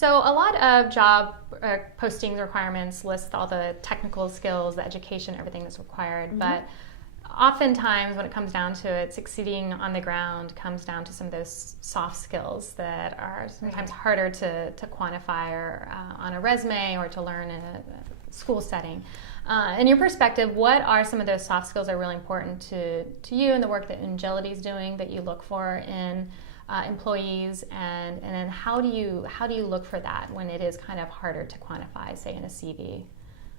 So a lot of job postings requirements list all the technical skills, the education, everything that's required, but oftentimes when it comes down to it, succeeding on the ground comes down to some of those soft skills that are sometimes harder to quantify or on a resume or to learn in a school setting. In your perspective, what are some of those soft skills that are really important to you and the work that Engility is doing that you look for in employees, and then how do you look for that when it is kind of harder to quantify, say in a CV?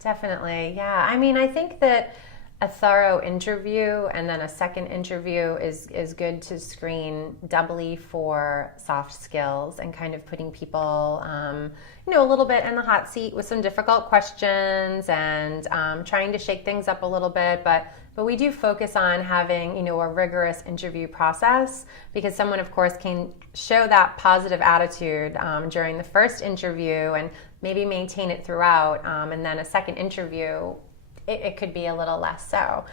Definitely, yeah. I mean, I think that a thorough interview and then a second interview is good to screen doubly for soft skills and kind of putting people, a little bit in the hot seat with some difficult questions and trying to shake things up a little bit. But we do focus on having, a rigorous interview process, because someone, of course, can show that positive attitude during the first interview and maybe maintain it throughout. And then a second interview, it could be a little less so.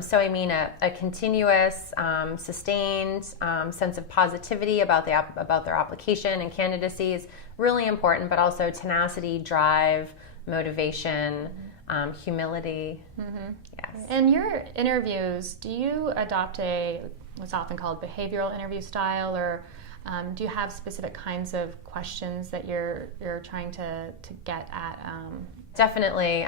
So I mean, a continuous, sustained sense of positivity about their application and candidacy is really important, but also tenacity, drive, motivation, humility. Yes. In your interviews, do you adopt what's often called behavioral interview style, or do you have specific kinds of questions that you're trying to get at? Definitely.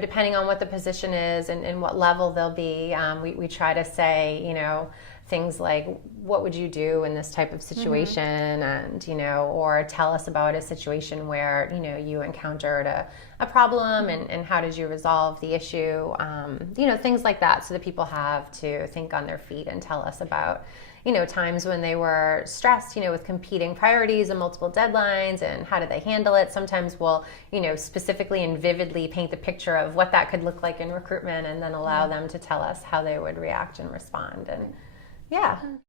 Depending on what the position is and what level they'll be, we try to say, things like, what would you do in this type of situation? And, or tell us about a situation where, you encountered a problem and how did you resolve the issue? Things like that, so that people have to think on their feet and tell us about, times when they were stressed, with competing priorities and multiple deadlines, and how did they handle it. Sometimes we'll, specifically and vividly paint the picture of what that could look like in recruitment, and then allow them to tell us how they would react and respond. And yeah.